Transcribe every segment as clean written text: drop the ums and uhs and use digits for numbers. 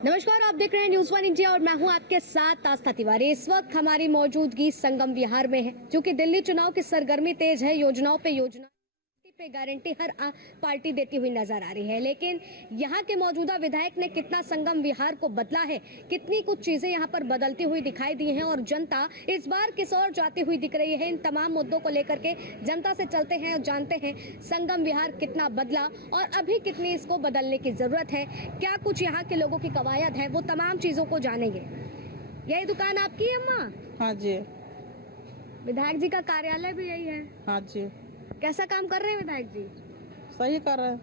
नमस्कार, आप देख रहे हैं न्यूज़ 1 इंडिया और मैं हूं आपके साथ आस्था तिवारी। इस वक्त हमारी मौजूदगी संगम विहार में है, क्योंकि दिल्ली चुनाव की सरगर्मी तेज है। योजनाओं पे गारंटी हर पार्टी देती हुई नजर आ रही है, लेकिन यहाँ के मौजूदा विधायक ने कितना संगम विहार को बदला है, कितनी कुछ चीजें यहाँ पर बदलती हुई दिखाई दी हैं और जनता इस बार किस ओर जाती हुई दिख रही है। इन तमाम मुद्दों को लेकर के जनता से चलते हैं और जानते हैं संगम विहार कितना बदला और अभी कितनी इसको बदलने की जरूरत है, क्या कुछ यहाँ के लोगों की कवायद है, वो तमाम चीजों को जानेंगे। यही दुकान आपकी है अम्मा? हाँ जी। विधायक जी का कार्यालय भी यही है? हाँ जी। कैसा काम कर रहे हैं विधायक जी? सही कर रहे हैं।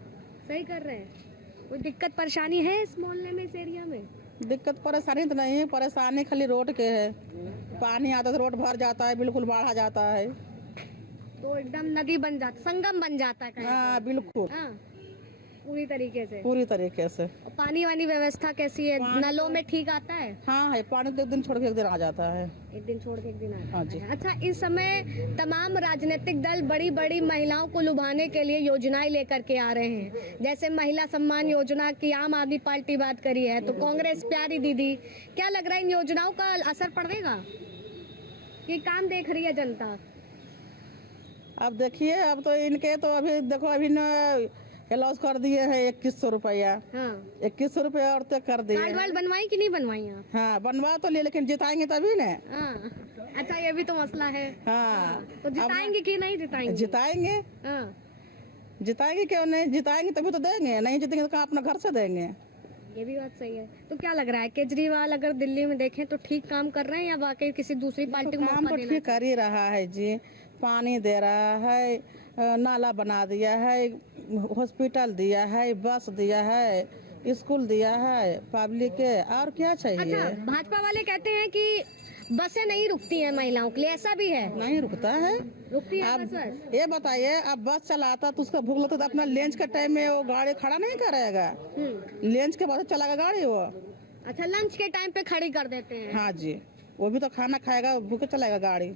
सही कर रहे हैं। कोई दिक्कत परेशानी है इस मोहल्ले में, इस एरिया में? दिक्कत परेशानी तो नहीं है, परेशानी खाली रोड के है। पानी आता तो रोड भर जाता है, बिल्कुल बाढ़ आ जाता है तो एकदम नदी बन जाता, संगम बन जाता है कहीं? हाँ बिल्कुल। हाँ, पूरी तरीके से? पूरी तरीके से। और पानी वानी व्यवस्था कैसी है? नलों में ठीक आता है? हाँ है, पानी तो एक दिन छोड़ के एक दिन आ जाता है। एक दिन छोड़ के एक दिन आता हाँ जी। है। अच्छा, इस समय तमाम राजनीतिक दल बड़ी बड़ी महिलाओं को लुभाने के लिए योजनाएं लेकर के आ रहे हैं, जैसे महिला सम्मान योजना की आम आदमी पार्टी बात करी है, तो कांग्रेस प्यारी दीदी। क्या लग रहा है इन योजनाओं का असर पड़ेगा? ये काम देख रही है जनता? अब देखिए, अब तो इनके तो अभी देखो, अभी न लॉस कर दिए है 2100 रुपया। हाँ, 2100 रुपया और तक कर दिए। कार्ड वार्ड बनवाई कि नहीं बनवाई आप? हाँ बनवा तो लिए, लेकिन जिताएंगे तभी न। हाँ, अच्छा ये भी तो मसला है। हाँ तो जिताएंगे कि नहीं जिताएंगे? जिताएंगे। हाँ, जिताएंगे क्यों नहीं, जिताएंगे तभी तो देंगे, नहीं जितेंगे तो कहाँ अपना घर से देंगे। ये भी बात सही है। तो क्या लग रहा है, केजरीवाल अगर दिल्ली में देखें तो ठीक काम कर रहे हैं या वाकई किसी दूसरी पार्टी को काम मौका तो देना ठीक कर ही रहा है जी। पानी दे रहा है, नाला बना दिया है, हॉस्पिटल दिया है, बस दिया है, स्कूल दिया है पब्लिक के, और क्या चाहिए। अच्छा, भाजपा वाले कहते हैं कि बसें नहीं रुकती हैं महिलाओं के लिए, ऐसा भी है? नहीं रुकता है। रुकती है अब बस? ये बताइए, अब बस चलाता तो उसका भूख लगता तो अपना लंच के टाइम में वो गाड़ी खड़ा नहीं करेगा। लंच के बाद चलाएगा गाड़ी वो। अच्छा, लंच के टाइम पे खड़ी कर देते हैं? हाँ जी, वो भी तो खाना खाएगा, भूखे चलाएगा गाड़ी।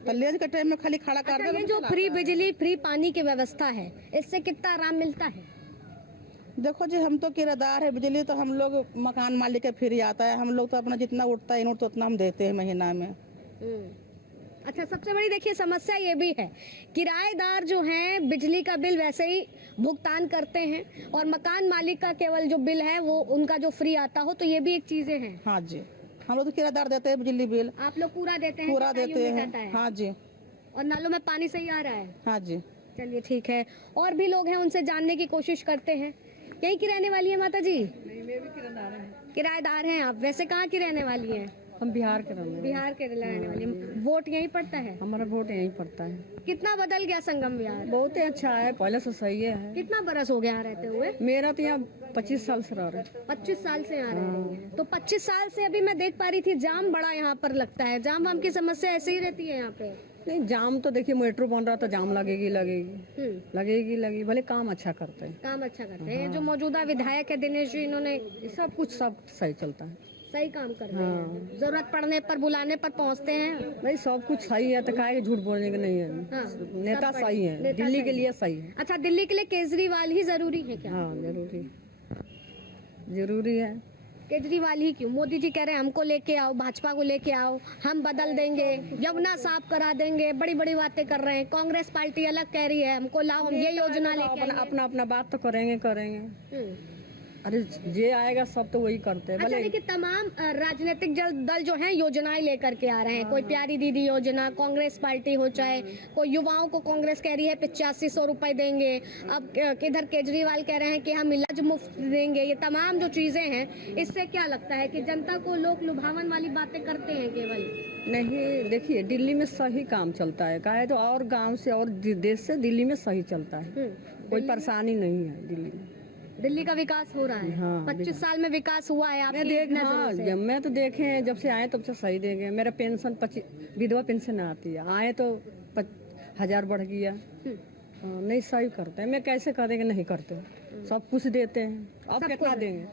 तो लंच के टाइम में खाली खड़ा कर अच्छा, ये जो फ्री बिजली फ्री पानी की व्यवस्था है, इससे कितना आराम मिलता है? देखो जी, हम तो किराएदार है, बिजली तो हम लोग मकान मालिक के फ्री आता है, हम लोग तो अपना जितना उठता है यूनिट तो उतना हम देते हैं महीना में। अच्छा, सबसे बड़ी देखिए समस्या ये भी है, किराएदार जो हैं बिजली का बिल वैसे ही भुगतान करते हैं और मकान मालिक का केवल जो बिल है वो उनका जो फ्री आता हो, तो ये भी एक चीजें हैं। हाँ जी, हम लोग तो किराएदार देते हैं बिजली बिल। आप लोग पूरा देते हैं? पूरा देते आता हैं। है? हाँ जी। और नालों में पानी सही आ रहा है? हाँ जी। चलिए ठीक है। और भी लोग हैं, उनसे जानने की कोशिश करते हैं। यहीं की रहने वाली है माता जी? नहीं, मैं भी किराएदार हूँ। किराएदार हैं आप? वैसे कहाँ की रहने वाली हैं? हम बिहार के रहने। बिहार के रहने वाली हैं। वोट यहीं पड़ता है? हमारा वोट यहीं पड़ता है। कितना बदल गया संगम विहार? बहुत ही अच्छा है, पहले से सही है। कितना बरस हो गया यहाँ रहते हुए? मेरा तो यहाँ 25 साल से रह रहे। 25 साल से यहाँ रह रही हैं। तो 25 साल से अभी मैं देख पा रही थी जाम बड़ा यहाँ पर लगता है। जाम वाम की समस्या ऐसे ही रहती है यहाँ पे? नहीं, जाम तो देखिए, मेट्रो बन रहा था, जाम लगेगी लगेगी, भले काम अच्छा करते हैं। काम अच्छा करते हैं। जो मौजूदा विधायक है दिनेश जी, इन्होंने सब कुछ सब सही चलता है। सही काम कर रहे हैं। जरूरत पड़ने पर बुलाने पर पहुँचते हैं। नहीं, सब कुछ सही है, तो काहे झूठ बोलने का नहीं है। हाँ, नेता सही है, दिल्ली के लिए सही है। अच्छा, दिल्ली के लिए केजरीवाल ही जरूरी है क्या? हाँ जरूरी है। केजरीवाल ही क्यों? मोदी जी कह रहे हैं हमको लेके आओ, भाजपा को लेके आओ, हम बदल देंगे, यमुना साफ करा देंगे, बड़ी बड़ी बातें कर रहे हैं। कांग्रेस पार्टी अलग कह रही है हमको लाओ, हम ये योजना लेके अपना अपना बात तो करेंगे। अरे जे आएगा सब तो वही करते हैं। अच्छा, देखिए तमाम राजनीतिक दल जो हैं योजनाएं लेकर के आ रहे हैं। कोई प्यारी दीदी योजना, कांग्रेस पार्टी हो, चाहे कोई युवाओं को कांग्रेस कह रही है 8500 रुपए देंगे। अब किधर केजरीवाल कह रहे हैं कि हम इलाज मुफ्त देंगे। ये तमाम जो चीजें हैं, इससे क्या लगता है कि जनता को लोग लुभावन वाली बातें करते हैं केवल? नहीं, देखिए दिल्ली में सही काम चलता है, काहे तो और गांव से और देश से दिल्ली में सही चलता है। कोई परेशानी नहीं है दिल्ली में। दिल्ली का विकास हो रहा है। हाँ, 25 साल में विकास हुआ है आपकी नजरों से? मैं तो देखे हैं, जब से आए तब से सही देंगे। मेरा पेंशन विधवा पेंशन आती है, आए तो 1000 बढ़ गया। नहीं सही करते हैं। मैं कैसे कह देंगे नहीं करते, सब कुछ देते हैं। अब कितना देंगे?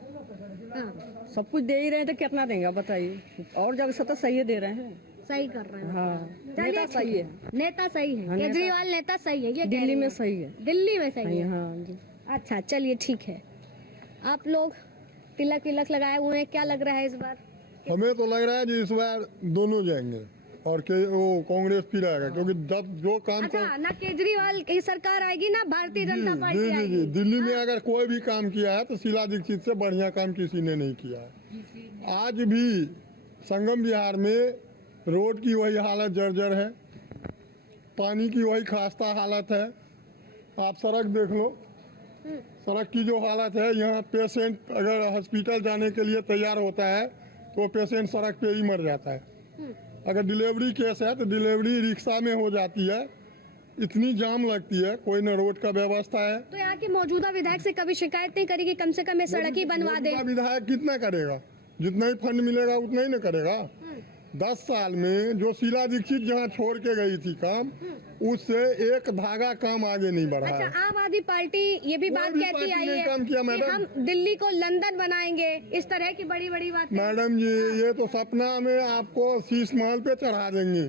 सब कुछ दे ही रहे हैं तो कितना देंगे बताइए। और जगह से तो सही दे रहे हैं, सही कर रहे हैं। हाँ, नेता सही है। नेता सही है, केजरीवाल नेता सही है, ये दिल्ली में सही है। दिल्ली में सही है। हाँ जी। अच्छा, चलिए ठीक है। आप लोग तिलक विलक लगाए हुए हैं, क्या लग रहा है इस बार? हमें तो लग रहा है कि इस बार दोनों जाएंगे और वो कांग्रेस फिर आएगा, क्योंकि जब जो काम अच्छा, ना केजरीवाल की सरकार आएगी ना भारतीय जनता पार्टी जी आएगी। दिल्ली में अगर कोई भी काम किया है तो शीला दीक्षित से बढ़िया काम किसी ने नहीं किया है। आज भी संगम विहार में रोड की वही हालत जर्जर है, पानी की वही खस्ता हालत है। आप सड़क देख लो, सड़क की जो हालत है, यहाँ पेशेंट अगर हॉस्पिटल जाने के लिए तैयार होता है तो पेशेंट सड़क पे ही मर जाता है। अगर डिलीवरी केस है तो डिलीवरी रिक्शा में हो जाती है, इतनी जाम लगती है, कोई न रोड का व्यवस्था है। तो यहाँ के मौजूदा विधायक से कभी शिकायत नहीं करी कि कम से कम ये सड़क ही बनवा दे? मौजूदा विधायक कितना करेगा? जितना ही फंड मिलेगा उतना ही न करेगा। 10 साल में जो शीला दीक्षित जहाँ छोड़ के गई थी काम, उससे एक धागा काम आगे नहीं बढ़ा है। अच्छा, आम आदमी पार्टी ये भी बात कहती आई है काम किया कि मैडम। हम दिल्ली को लंदन बनाएंगे, इस तरह की बड़ी बड़ी बातें। मैडम जी, ये तो सपना में आपको शीश महल पे चढ़ा देंगे,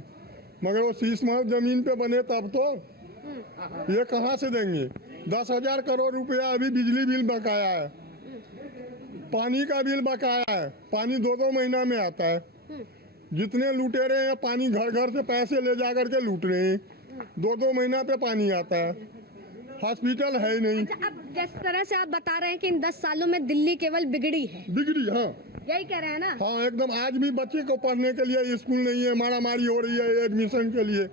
मगर वो शीश महल जमीन पे बने तब तो। ये कहाँ से देंगे? 10,000 करोड़ रुपया अभी बिजली बिल बकाया है, पानी का बिल बकाया है, पानी 2-2 महीना में आता है। जितने लुटेरे हैं पानी घर घर से पैसे ले जा करके लूट रहे हैं, 2-2 महीना पे पानी आता है, हॉस्पिटल है ही नहीं। अच्छा, अब जिस तरह से आप बता रहे हैं कि इन 10 सालों में दिल्ली केवल बिगड़ी है, बिगड़ी, हाँ यही कह रहे हैं ना? हाँ एकदम। आज भी बच्चे को पढ़ने के लिए स्कूल नहीं है, मारामारी हो रही है एडमिशन के लिए।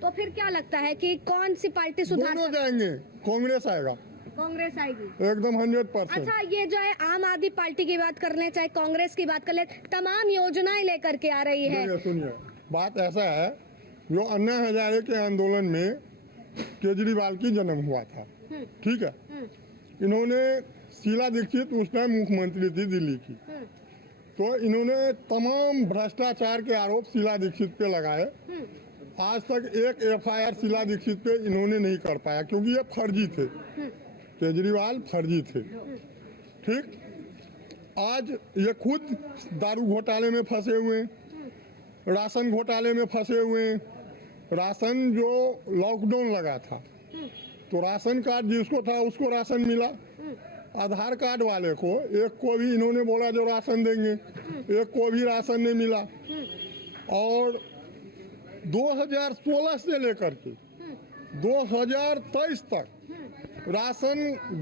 तो फिर क्या लगता है कि कौन सी पार्टी सुधार? दोनों जाएंगे, कांग्रेस आएगा कांग्रेस आएगी एकदम 100%। अच्छा, ये जो है आम आदमी पार्टी की बात कर लें चाहे कांग्रेस की बात कर लें, तमाम योजनाएं लेकर के आ रही है। सुनिए, बात ऐसा है, जो अन्ना हजारे के आंदोलन में केजरीवाल की जन्म हुआ था, ठीक है। इन्होंने शीला दीक्षित उस टाइम मुख्यमंत्री थी दिल्ली की, तो इन्होंने तमाम भ्रष्टाचार के आरोप शीला दीक्षित पे लगाए। आज तक एक FIR शीला दीक्षित पे इन्होंने नहीं कर पाया, क्योंकि ये फर्जी थे, केजरीवाल फर्जी थे, ठीक। आज ये खुद दारू घोटाले में फंसे हुए हैं, राशन घोटाले में फंसे हुए हैं। राशन जो लॉकडाउन लगा था तो राशन कार्ड जिसको था उसको राशन मिला, आधार कार्ड वाले को एक को भी इन्होंने बोला जो राशन देंगे, एक को भी राशन नहीं मिला। और 2016 से लेकर के 2023 तक राशन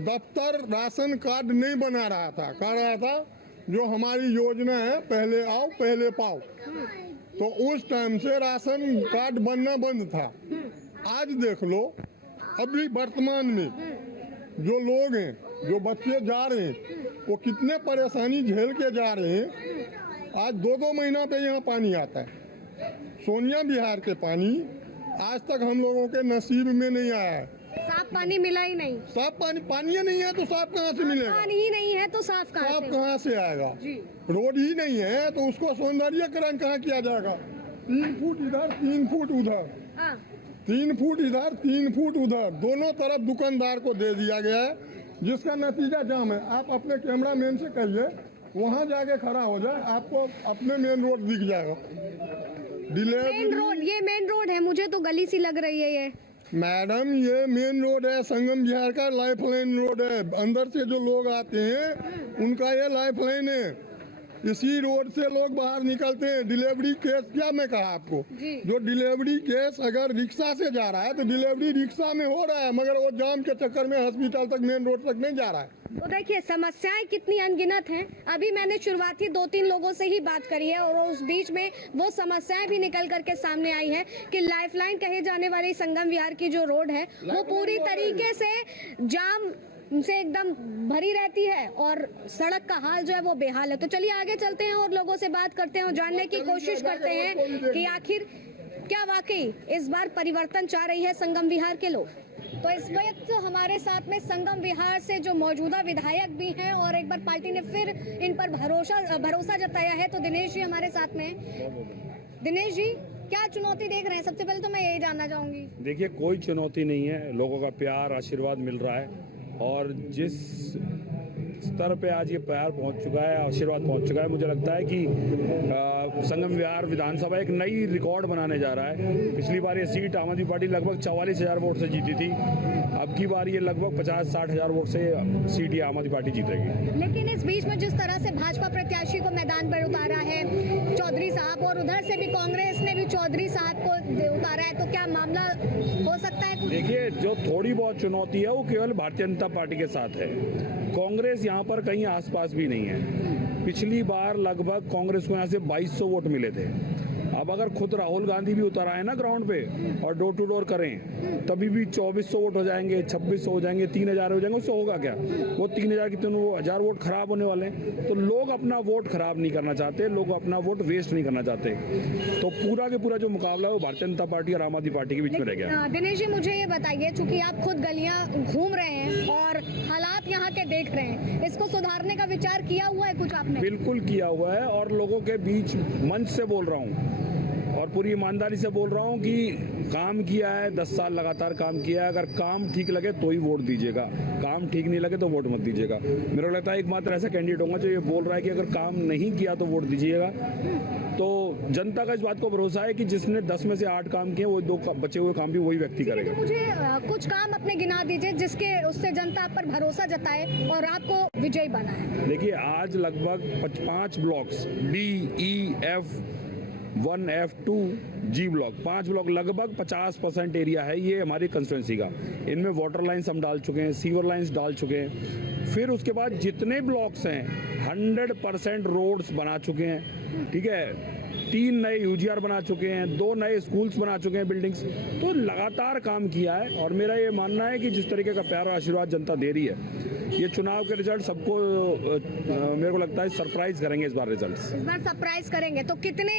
दफ्तर राशन कार्ड नहीं बना रहा था, कह रहा था जो हमारी योजना है पहले आओ पहले पाओ। तो उस टाइम से राशन कार्ड बनना बंद था। आज देख लो, अभी वर्तमान में जो लोग हैं, जो बच्चे जा रहे हैं, वो कितने परेशानी झेल के जा रहे हैं। आज 2-2 महीना पे यहाँ पानी आता है। सोनिया विहार के पानी आज तक हम लोगों के नसीब में नहीं आया है। साफ पानी मिला ही नहीं। साफ पानी नहीं है तो साफ कहाँ से मिलेगा? पानी ही नहीं है तो साफ कहाँ से आएगा? जी। रोड ही नहीं है तो उसको सौंदर्यीकरण कहाँ किया जाएगा? 3 फुट इधर 3 फुट उधर, 3 फुट इधर 3 फुट उधर, दोनों तरफ दुकानदार को दे दिया गया है, जिसका नतीजा जाम है। आप अपने कैमरा मैन से कहिए वहाँ जाके खड़ा हो जाए, आपको अपने मेन रोड दिख जाएगा। मेन रोड, ये मेन रोड है, मुझे तो गली सी लग रही है ये। मैडम ये मेन रोड है, संगम विहार का लाइफ लाइन रोड है। अंदर से जो लोग आते हैं उनका ये लाइफ लाइन है। इसी रोड से लोग बाहर निकलते हैं। डिलीवरी केस, क्या मैं कहा आपको, जो डिलीवरी केस अगर रिक्शा से जा रहा है तो डिलीवरी रिक्शा में हो रहा है, मगर वो जाम के चक्कर में हॉस्पिटल तक मेन रोड तक नहीं जा रहा है। तो देखिए समस्याएं कितनी अनगिनत हैं। अभी मैंने शुरुआती 2-3 लोगों से ही बात करी है और उस बीच में वो समस्याएं भी निकल करके सामने आई है कि लाइफलाइन कहे जाने वाली संगम विहार की जो रोड है वो पूरी तरीके से जाम से एकदम भरी रहती है और सड़क का हाल जो है वो बेहाल है। तो चलिए आगे चलते हैं और लोगों से बात करते हैं और जानने की कोशिश करते हैं कि आखिर क्या वाकई इस बार परिवर्तन चाह रही है संगम विहार के लोग। तो इस वक्त हमारे साथ में संगम विहार से जो मौजूदा विधायक भी हैं और एक बार पार्टी ने फिर इन पर भरोसा जताया है, तो दिनेश जी हमारे साथ में हैं। दिनेश जी, क्या चुनौती देख रहे हैं? सबसे पहले तो मैं यही जानना चाहूंगी। देखिए, कोई चुनौती नहीं है, लोगों का प्यार आशीर्वाद मिल रहा है और जिस स्तर पे आज ये प्यार पहुंच चुका है, आशीर्वाद पहुंच चुका है, मुझे लगता है कि संगम विहार विधानसभा एक नई रिकॉर्ड बनाने जा रहा है। पिछली बार ये सीट आम आदमी पार्टी लगभग 44,000 वोट से जीती थी, अब की बार ये लगभग 50-60 हज़ार वोट से सीट ये आम आदमी पार्टी जीतेगी। लेकिन इस बीच बीच में जिस तरह से भाजपा प्रत्याशी को मैदान पर उतारा है चौधरी साहब, और उधर से भी कांग्रेस ने भी चौधरी साहब को उतारा है, तो क्या मामला हो सकता है कुछ? देखिए, जो थोड़ी बहुत चुनौती है वो केवल भारतीय जनता पार्टी के साथ है। कांग्रेस यहाँ पर कहीं आसपास भी नहीं है। पिछली बार लगभग कांग्रेस को यहाँ से 2200 वोट मिले थे। अब अगर खुद राहुल गांधी भी उतर आए ना ग्राउंड पे और डोर टू डोर करें, तभी भी 2400 वोट हो जाएंगे, 2600 हो जाएंगे, 3000 हो जाएंगे। उससे होगा क्या? वो 3000 कितने, वो 1000 वोट खराब होने वाले हैं। तो लोग अपना वोट खराब नहीं करना चाहते, लोग अपना वोट वेस्ट नहीं करना चाहते। तो पूरा के पूरा जो मुकाबला है वो भारतीय जनता पार्टी और आम आदमी पार्टी के बीच में रह गया। दिनेश जी, मुझे ये बताइए, चूंकि आप खुद गलियां घूम रहे हैं और हालात यहाँ के देख रहे हैं, इसको सुधारने का विचार किया हुआ है कुछ आपने? बिल्कुल किया हुआ है, और लोगों के बीच मंच से बोल रहा हूँ और पूरी ईमानदारी से बोल रहा हूँ कि काम किया है, 10 साल लगातार काम किया है। अगर काम ठीक लगे तो ही वोट दीजिएगा, काम ठीक नहीं लगे तो वोट मत दीजिएगा। मेरे को लगता है एकमात्र ऐसा कैंडिडेट होगा जो ये बोल रहा है कि अगर काम नहीं किया तो वोट दीजिएगा। तो जनता का इस बात को भरोसा है कि जिसने 10 में से 8 काम किए, वो 2 बचे हुए काम भी वही व्यक्ति करेगा। तो मुझे कुछ काम अपने गिना दीजिए जिसके उससे जनता पर भरोसा जताए और आपको विजयी बनाए। देखिए, आज लगभग 5 blocks DEF1F2 G block, 5 block, लगभग 50% एरिया है ये हमारी कंस्टिट्यूंसी का। इनमें वाटर लाइन्स हम डाल चुके हैं, सीवर लाइन्स डाल चुके हैं। फिर उसके बाद जितने ब्लॉक्स हैं 100% रोड्स बना चुके हैं, ठीक है। 3 नए UGR बना चुके हैं, 2 नए स्कूल्स बना चुके हैं, बिल्डिंग्स। तो लगातार काम किया है, और मेरा ये मानना है कि जिस तरीके का प्यार और आशीर्वाद जनता दे रही है, ये चुनाव के रिजल्ट सबको मेरे को लगता है सरप्राइज करेंगे। इस बार सरप्राइज करेंगे। तो कितने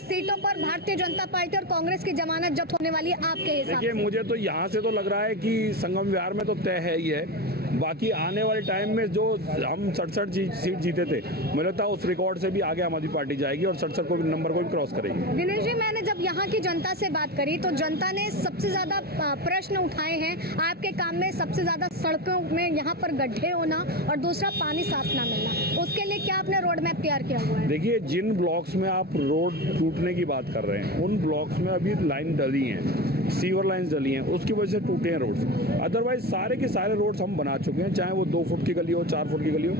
सीटों पर भारतीय जनता पार्टी और कांग्रेस की जमानत जब्त होने वाली है आपके हिसाब से? देखिए, मुझे तो यहाँ से तो लग रहा है कि संगम विहार में तो तय है ही है। बाकी आने वाले टाइम में जो हम 67 सीट जीते थे, मुझे लगता है उस रिकॉर्ड से भी आगे आम आदमी पार्टी जाएगी और 67 को भी नंबर को भी क्रॉस करेगी। दिनेश जी, मैंने जब यहाँ की जनता से बात करी तो जनता ने सबसे ज्यादा प्रश्न उठाए हैं आपके काम में। सबसे ज्यादा सड़कों में यहाँ पर गड्ढे होना और दूसरा पानी साफ ना मिलना। उसके लिए क्या आपने रोड मैप तैयार किया हुआ है? देखिए, जिन ब्लॉक्स में आप रोड टूटने की बात कर रहे हैं, उन ब्लॉक्स में अभी लाइन डली हैं, सीवर लाइन्स डली हैं, उसकी वजह से टूटे हैं रोड्स। अदरवाइज सारे के सारे रोड्स हम बना चुके हैं, चाहे वो 2 फुट की गली हो, 4 फुट की गली हो।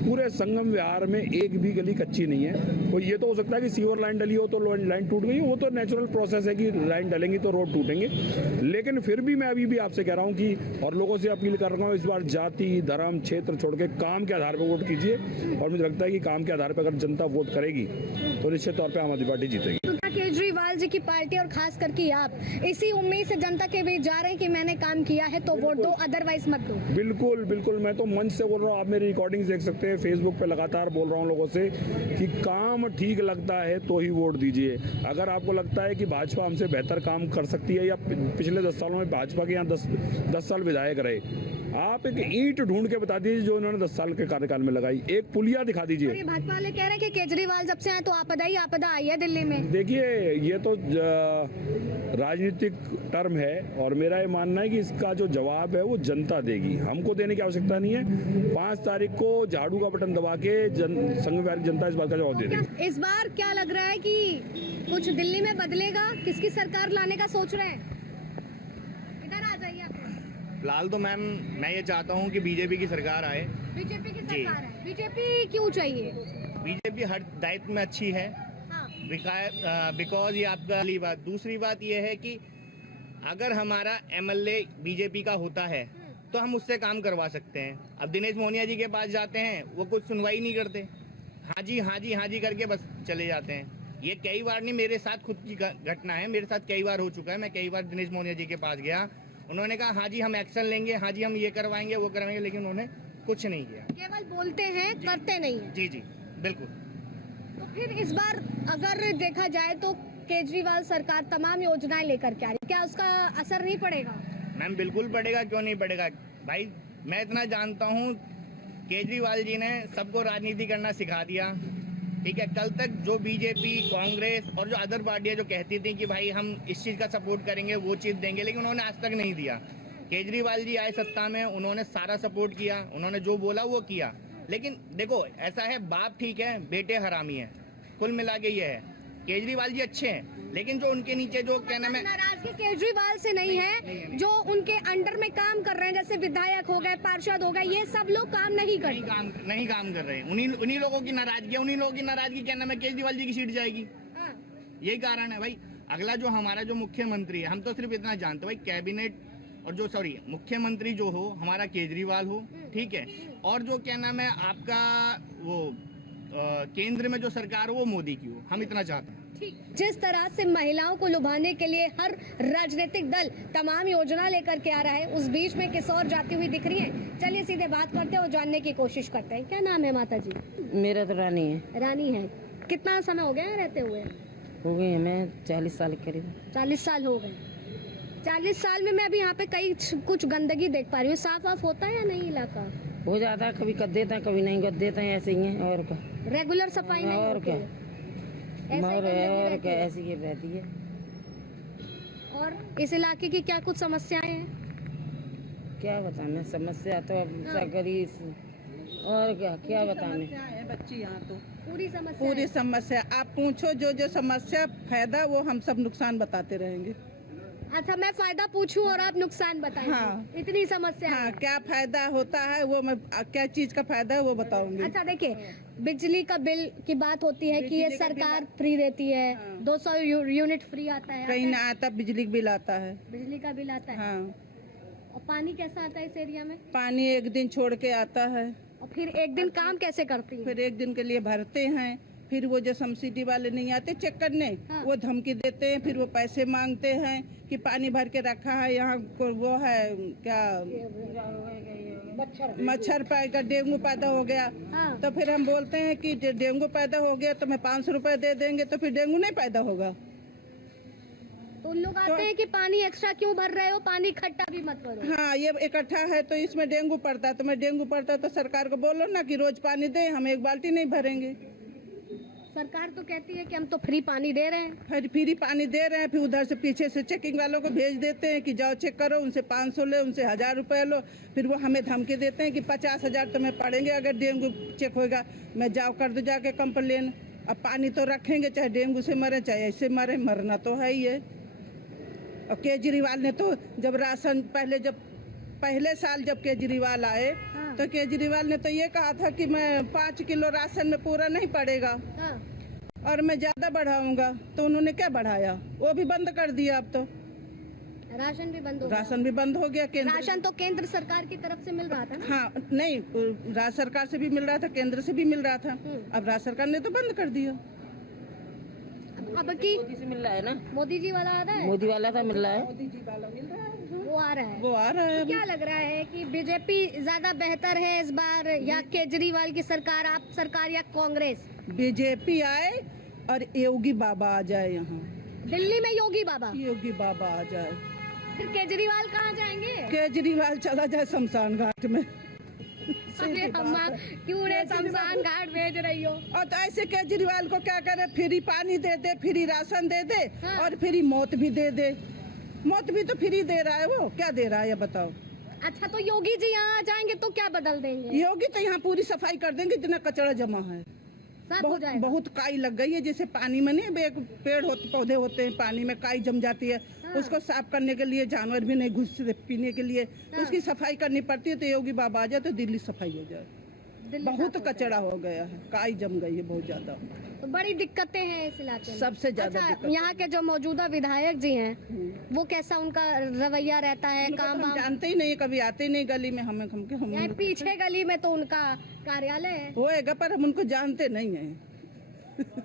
पूरे संगम विहार में एक भी गली कच्ची नहीं है। तो ये तो हो सकता है कि सीवर लाइन डली हो तो लाइन टूट गई, वो तो नेचुरल प्रोसेस है कि लाइन डलेंगी तो रोड टूटेंगे। लेकिन फिर भी मैं अभी भी आपसे कह रहा हूँ कि, और लोगों से अपील कर रहा हूँ, इस बार जाति धर्म क्षेत्र छोड़ के काम के आधार पर वोट कीजिए। और मुझे लगता है कि काम के आधार पर अगर जनता वोट करेगी तो निश्चित तौर पर आम आदमी पार्टी जीतेगी। केजरीवाल जी की पार्टी और खास करके आप इसी उम्मीद से जनता के बीच जा रहे हैं कि मैंने काम किया है तो वोट दो, अदरवाइज मत दो। बिल्कुल बिल्कुल, मैं तो मंच से बोल रहा हूँ, आप मेरी रिकॉर्डिंग्स देख सकते हैं, फेसबुक पे लगातार बोल रहा हूँ लोगों से कि काम ठीक लगता है तो ही वोट दीजिए। अगर आपको लगता है कि भाजपा हमसे बेहतर काम कर सकती है, या पिछले 10 सालों में भाजपा के यहाँ 10 साल विधायक रहे, आप एक ईंट ढूंढ के बता दीजिए जो इन्होंने 10 साल के कार्यकाल में लगाई, एक पुलिया दिखा दीजिए। भाजपा वाले कह रहे हैं कि केजरीवाल जब से आए तो आपदा आई है दिल्ली में। देखिए, ये तो राजनीतिक टर्म है, और मेरा ये मानना है कि इसका जो जवाब है वो जनता देगी, हमको देने की आवश्यकता नहीं है। 5 तारीख को झाड़ू का बटन दबा के संघ विहार की जनता इस बात का जवाब दे देगी। इस बार क्या लग रहा है कि कुछ दिल्ली में बदलेगा? किसकी सरकार लाने का सोच रहे हैं? इधर आ जाइए। फिलहाल तो मैम मैं ये चाहता हूँ कि बीजेपी की सरकार आए। बीजेपी की सरकार है। बीजेपी क्यों चाहिए? बीजेपी हर दायित्व में अच्छी है, बिकॉज ये आपका पहली बात। दूसरी बात ये है कि अगर हमारा MLA बीजेपी का होता है तो हम उससे काम करवा सकते हैं। अब दिनेश मोहनिया जी के पास जाते हैं, वो कुछ सुनवाई नहीं करते, हाँ जी हाँ जी हाँ जी करके बस चले जाते हैं। ये कई बार नहीं, मेरे साथ खुद की घटना है, मेरे साथ कई बार हो चुका है। मैं कई बार दिनेश मोहनिया जी के पास गया, उन्होंने कहा हाँ जी हम एक्शन लेंगे, हाँ जी हम ये करवाएंगे वो करवाएंगे, लेकिन उन्होंने कुछ नहीं किया। केवल बोलते हैं, करते नहीं है। जी जी बिल्कुल। तो फिर इस बार अगर देखा जाए तो केजरीवाल सरकार तमाम योजनाएं लेकर के आ रही, क्या उसका असर नहीं पड़ेगा? मैम बिल्कुल पड़ेगा, क्यों नहीं पड़ेगा भाई। मैं इतना जानता हूँ, केजरीवाल जी ने सबको राजनीति करना सिखा दिया, ठीक है। कल तक जो बीजेपी, कांग्रेस और जो अदर पार्टियां जो कहती थी कि भाई हम इस चीज़ का सपोर्ट करेंगे, वो चीज़ देंगे, लेकिन उन्होंने आज तक नहीं दिया। केजरीवाल जी आए सत्ता में, उन्होंने सारा सपोर्ट किया, उन्होंने जो बोला वो किया। लेकिन देखो ऐसा है, बाप ठीक है बेटे हरामी है, कुल मिला के ये है। केजरीवाल जी अच्छे हैं, लेकिन जो उनके नीचे जो क्या नाम है, नाराजगी केजरीवाल से नहीं है, जो उनके अंडर में काम कर रहे हैं जैसे विधायक हो गए, पार्षद हो गए, ये सब लोग काम नहीं करते। नहीं काम कर रहे हैं। उन्हीं लोगों की नाराजगी है, उन्हीं लोगों की नाराजगी क्या नाम है, केजरीवाल जी की सीट जाएगी। हाँ। यही कारण है भाई। अगला जो हमारा जो मुख्यमंत्री है, हम तो सिर्फ इतना जानते हैं भाई, कैबिनेट और जो मुख्यमंत्री जो हो हमारा केजरीवाल हो, ठीक है, और जो क्या नाम है आपका वो केंद्र में जो सरकार हो वो मोदी की हो, हम इतना चाहते हैं। जिस तरह से महिलाओं को लुभाने के लिए हर राजनीतिक दल तमाम योजना लेकर के आ रहा है, उस बीच में किस और जाती हुई दिख रही है। चलिए सीधे बात करते हैं और जानने की कोशिश करते हैं। क्या नाम है माता जी? मेरा तो रानी है। रानी है। कितना समय हो गया यहाँ रहते हुए? हो गई है मैं 40 साल के करीब। 40 साल हो गए। 40 साल में मैं अभी यहाँ पे कई कुछ गंदगी देख पा रही हूँ। साफ वाफ होता है या नहीं इलाका? हो जाता है, कभी कर देते हैं कभी नहीं कर देते हैं, ऐसे ही है। और क्या, रेगुलर सफाई नहीं और होती क्या, है? ऐसे ही और गंदगी रहती क्या है। ऐसी ही रहती है। और इस इलाके की क्या कुछ समस्याएं हैं? क्या बताने, समस्या तो अब हाँ। गरीब और क्या क्या बताने। है बच्ची यहाँ तो पूरी समस्या पूरी है। समस्या आप पूछो, जो समस्या फायदा वो हम सब नुकसान बताते रहेंगे। अच्छा, मैं फायदा पूछूं और आप नुकसान बताएं। हाँ। इतनी समस्या हाँ, है। क्या फायदा होता है वो मैं क्या चीज का फायदा है वो बताऊंगी। अच्छा देखिए, बिजली का बिल की बात होती है कि ये बिजली का बिल सरकार फ्री देती है। हाँ। 200 यूनिट फ्री आता है। कहीं ना आता बिजली का बिल आता है। बिजली का बिल आता है। हाँ, और पानी कैसा आता है इस एरिया में? पानी एक दिन छोड़ के आता है, और फिर एक दिन काम कैसे करती है? फिर एक दिन के लिए भरते हैं, फिर वो जो सब्सिडी वाले नहीं आते चेक करने, हाँ। वो धमकी देते हैं, फिर वो पैसे मांगते हैं कि पानी भर के रखा है यहाँ को, वो है क्या मच्छर पैदा, डेंगू पैदा हो गया। हाँ। तो फिर हम बोलते हैं कि डेंगू पैदा हो गया तो मैं 500 रुपए दे देंगे, तो फिर डेंगू नहीं पैदा होगा। तो उन लोग आते हैं कि पानी एक्स्ट्रा क्यों भर रहे हो, पानी इकट्ठा भी मत करो। हाँ, ये इकट्ठा है तो इसमें डेंगू पड़ता है, तो मैं डेंगू पड़ता है तो सरकार को बोलो ना कि रोज पानी दे, हम एक बाल्टी नहीं भरेंगे। सरकार तो कहती है कि हम तो फ्री पानी दे रहे हैं। फिर फ्री पानी दे रहे हैं, फिर उधर से पीछे से चेकिंग वालों को भेज देते हैं कि जाओ चेक करो, उनसे 500 लो, उनसे 1000 रुपए लो, फिर वो हमें धमकी देते हैं कि 50,000 तुम्हें पड़ेंगे अगर डेंगू चेक होगा। मैं जाओ कर दो जाके कंप्लेन। अब पानी तो रखेंगे, चाहे डेंगू से मरे चाहे ऐसे मरे, मरना तो है ही है। और केजरीवाल ने तो जब राशन पहले साल जब केजरीवाल आए, हाँ। तो केजरीवाल ने तो ये कहा था कि मैं 5 किलो राशन में पूरा नहीं पड़ेगा हाँ। और मैं ज्यादा बढ़ाऊंगा, तो उन्होंने क्या बढ़ाया, वो भी बंद कर दिया। अब तो राशन भी बंद हो गया। राशन भी बंद हो गया। केंद्र राशन तो केंद्र सरकार की तरफ से मिल रहा था ना? हाँ, नहीं, राज्य सरकार से भी मिल रहा था, केंद्र से भी मिल रहा था। अब राज्य सरकार ने तो बंद कर दिया। अब की मोदी से मिल रहा है ना, मोदी जी वाला आ रहा है, मोदी वाला था मिल रहा है। वो आ रहा है। वो आ रहा है। क्या लग रहा है कि बीजेपी ज्यादा बेहतर है इस बार, या केजरीवाल की सरकार, आप सरकार, या कांग्रेस? बीजेपी आए और योगी बाबा आ जाए यहाँ, दिल्ली में योगी बाबा, योगी बाबा आ जाए, फिर केजरीवाल कहाँ जाएंगे? केजरीवाल चला जाए शमशान घाट में। अरे अम्मा, क्यों रे शमशान घाट भेज रही हो? और तो ऐसे केजरीवाल को क्या करे, फ्री पानी दे दे, फ्री राशन दे दे, हाँ। और फ्री मौत भी दे दे। मौत भी तो फ्री दे रहा है, वो क्या दे रहा है ये बताओ। अच्छा, तो योगी जी यहाँ आ जाएंगे तो क्या बदल देंगे? योगी तो यहाँ पूरी सफाई कर देंगे, जितना कचरा जमा है। सब हो जाएगा। बहुत काई लग गई है, जैसे पानी में नहीं एक पेड़ होते पौधे होते हैं, पानी में काई जम जाती है, हाँ। उसको साफ करने के लिए जानवर भी नहीं घुसते पीने के लिए, तो हाँ। उसकी सफाई करनी पड़ती है। तो योगी बाबा आ जाए तो दिल्ली सफाई हो जाए। दिल्ली बहुत साफ हो कचरा हो गया है, काई जम गई है बहुत ज्यादा, जाएगा। तो बड़ी दिक्कतें हैं इस इलाके में। सबसे ज्यादा अच्छा, दिक्कत। यहाँ के जो मौजूदा विधायक जी हैं, वो कैसा उनका रवैया रहता है? उनको तो काम हम वाम? जानते ही नहीं, कभी आते ही नहीं गली में, हम यहाँ पीछे गली में तो उनका कार्यालय है, होएगा, पर हम उनको जानते नहीं है।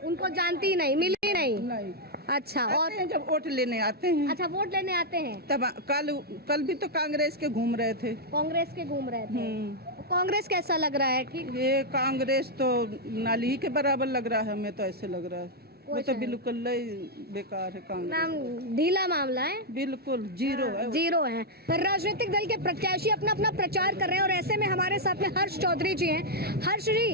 उनको जानती ही नहीं, मिली नहीं। नहीं, अच्छा, और आते हैं जब वोट लेने आते हैं, अच्छा, वोट लेने आते हैं। तब कल भी तो कांग्रेस के घूम रहे थे। कांग्रेस के घूम रहे थे। हम्म। कांग्रेस कैसा लग रहा है? ठीक ये कांग्रेस तो नाली ही के बराबर लग रहा है, हमें तो ऐसे लग रहा है। वो तो बिल्कुल ही बेकार है कांग्रेस, नाम ढीला मामला है, बिल्कुल जीरो है। जीरो है। राजनीतिक दल के प्रत्याशी अपना अपना प्रचार कर रहे हैं और ऐसे में हमारे साथ में हर्ष चौधरी जी हैं। हर्ष जी,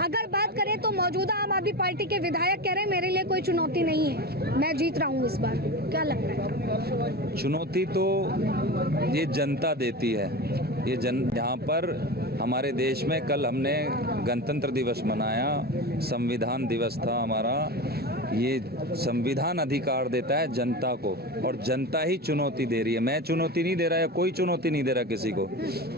अगर बात करें तो मौजूदा आम आदमी पार्टी के विधायक कह रहे हैं मेरे लिए कोई चुनौती नहीं है, मैं जीत रहा हूँ इस बार, क्या लगता है? चुनौती तो ये जनता देती है। ये यहाँ पर हमारे देश में कल हमने गणतंत्र दिवस मनाया, संविधान दिवस था हमारा। ये संविधान अधिकार देता है जनता को और जनता ही चुनौती दे रही है। मैं चुनौती नहीं दे रहा है, कोई चुनौती नहीं दे रहा किसी को।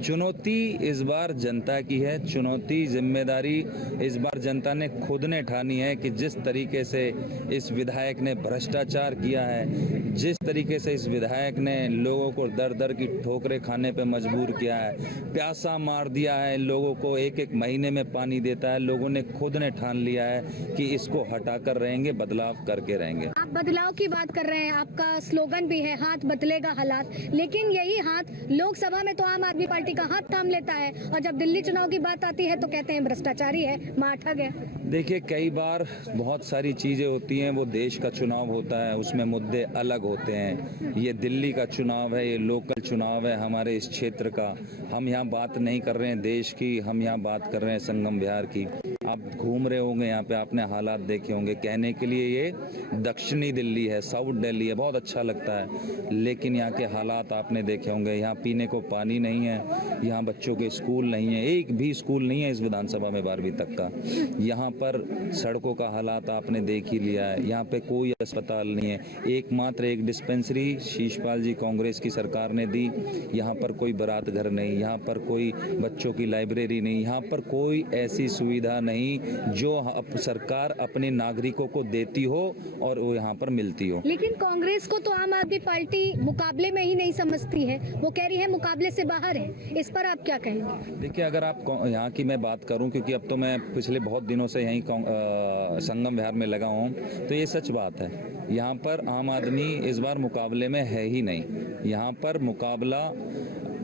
चुनौती इस बार जनता की है। चुनौती, जिम्मेदारी इस बार जनता ने खुद ने ठानी है कि जिस तरीके से इस विधायक ने भ्रष्टाचार किया है, जिस तरीके से इस विधायक ने लोगों को दर दर की ठोकरें खाने पे मजबूर किया है, प्यासा मार दिया है लोगों को, एक एक महीने में पानी देता है। लोगों ने खुद ने ठान लिया है कि इसको हटाकर रहेंगे, बदलाव करके रहेंगे। आप बदलाव की बात कर रहे हैं, आपका स्लोगन भी है हाथ बदलेगा हालात, लेकिन यही हाथ लोकसभा में तो आम आदमी पार्टी का हाथ थाम लेता है और जब दिल्ली चुनाव की बात आती है तो कहते हैं भ्रष्टाचारी है, माठा गया। देखिए, कई बार बहुत सारी चीजें होती हैं, वो देश का चुनाव होता है, उसमें मुद्दे अलग होते हैं। ये दिल्ली का चुनाव है, ये लोकल चुनाव है हमारे इस क्षेत्र का। हम यहाँ बात नहीं कर रहे हैं देश की, हम यहाँ बात कर रहे हैं संगम विहार की। आप घूम रहे होंगे यहाँ पे, आपने हालात देखे होंगे। कहने के लिए ये दक्षिणी दिल्ली है, साउथ दिल्ली है, बहुत अच्छा लगता है, लेकिन यहाँ के हालात आपने देखे होंगे। यहाँ पीने को पानी नहीं है, यहाँ बच्चों के स्कूल नहीं है, एक भी स्कूल नहीं है इस विधानसभा में 12वीं तक का। यहाँ पर सड़कों का हालात आपने देख ही लिया है। यहाँ पे कोई अस्पताल नहीं है, एकमात्र एक डिस्पेंसरी शीशपाल जी कांग्रेस की सरकार ने दी। यहाँ पर कोई बारात घर नहीं, यहाँ पर कोई बच्चों की लाइब्रेरी नहीं, यहाँ पर कोई ऐसी सुविधा नहीं जो सरकार अपने नागरिकों को देती हो और वो यहाँ पर मिलती हो। लेकिन कांग्रेस को तो आम आदमी पार्टी मुकाबले में ही नहीं समझती है, वो कह रही है मुकाबले से बाहर है। इस पर आप क्या कहेंगे? देखिए, अगर आप यहाँ की मैं बात करूँ, क्योंकि अब तो मैं पिछले बहुत दिनों से यहीं संगम विहार में लगा हूँ, तो ये सच बात है। यहाँ पर आम आदमी इस बार मुकाबले में है ही नहीं। यहाँ पर मुकाबला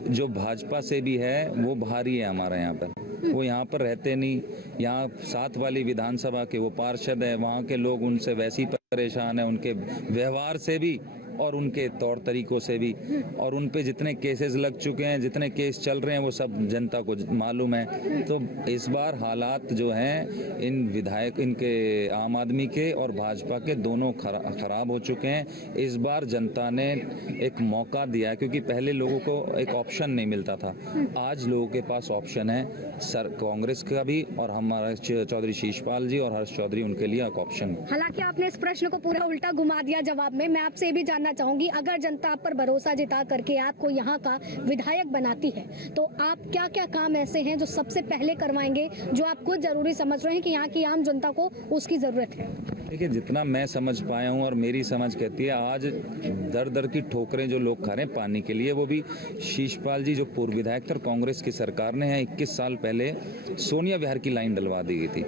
जो भाजपा से भी है वो भारी है हमारे यहाँ पर। वो यहाँ पर रहते नहीं, यहाँ 7 वाली विधानसभा के वो पार्षद है, वहाँ के लोग उनसे वैसे ही परेशान है, उनके व्यवहार से भी और उनके तौर तरीकों से भी, और उन पे जितने केसेस लग चुके हैं, जितने केस चल रहे हैं, वो सब जनता को मालूम है। तो इस बार हालात जो हैं इन विधायक, इनके आम आदमी के और भाजपा के दोनों खराब हो चुके हैं। इस बार जनता ने एक मौका दिया, क्योंकि पहले लोगों को एक ऑप्शन नहीं मिलता था, आज लोगों के पास ऑप्शन है। सर कांग्रेस का भी और हमारा चौधरी शीशपाल जी और हर्ष चौधरी, उनके लिए एक ऑप्शन। हालांकि आपने इस प्रश्न को पूरा उल्टा घुमा दिया जवाब में। मैं आपसे भी जानना चाहूंगी, अगर जनता आप पर भरोसा जता करके आपको यहाँ का विधायक बनाती है, तो आप क्या क्या काम ऐसे हैं जो सबसे पहले करवाएंगे, जो आप खुद जरूरी समझ रहे हैं कि यहाँ की आम जनता को उसकी जरूरत है? देखिए, जितना मैं समझ पाया हूँ और मेरी समझ कहती है, आज दर दर की ठोकरें जो लोग खा रहे हैं पानी के लिए, वो भी शीशपाल जी जो पूर्व विधायक थे, कांग्रेस की सरकार ने 21 साल पहले सोनिया विहार की लाइन डलवा दी गई थी।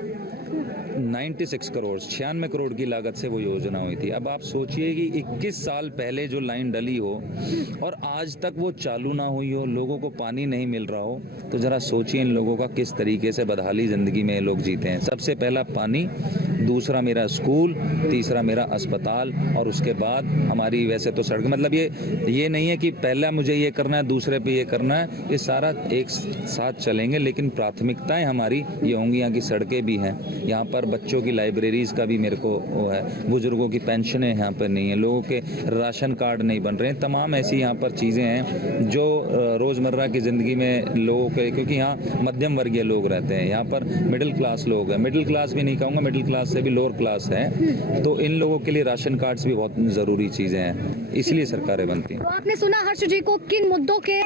96 करोड़ 96 करोड़ की लागत से वो योजना हुई थी। अब आप सोचिए कि 21 साल पहले जो लाइन डली हो और आज तक वो चालू ना हुई हो, लोगों को पानी नहीं मिल रहा हो, तो जरा सोचिए इन लोगों का किस तरीके से बदहाली जिंदगी में लोग जीते हैं। सबसे पहला पानी, दूसरा मेरा स्कूल, तीसरा मेरा अस्पताल, और उसके बाद हमारी वैसे तो सड़क, मतलब ये नहीं है कि पहला मुझे ये करना है दूसरे पे ये करना है, ये सारा एक साथ चलेंगे, लेकिन प्राथमिकताएं हमारी ये होंगी। यहाँ की सड़कें भी हैं, यहाँ पर बच्चों की लाइब्रेरीज का भी मेरे को वो है, बुजुर्गों की पेंशनें यहाँ पर नहीं है, लोगों के राशन कार्ड नहीं बन रहे हैं, तमाम ऐसी यहाँ पर चीज़ें हैं जो रोज़मर्रा की ज़िंदगी में लोगों के, क्योंकि यहाँ मध्यम वर्गीय लोग रहते हैं, यहाँ पर मिडिल क्लास लोग हैं, मिडिल क्लास भी नहीं कहूँगा, मिडिल क्लास से भी लोअर क्लास है, तो इन लोगों के लिए राशन कार्ड्स भी बहुत ज़रूरी चीज़ें हैं, इसलिए सरकारें बनती हैं। तो आपने सुना हर्ष जी को किन मुद्दों के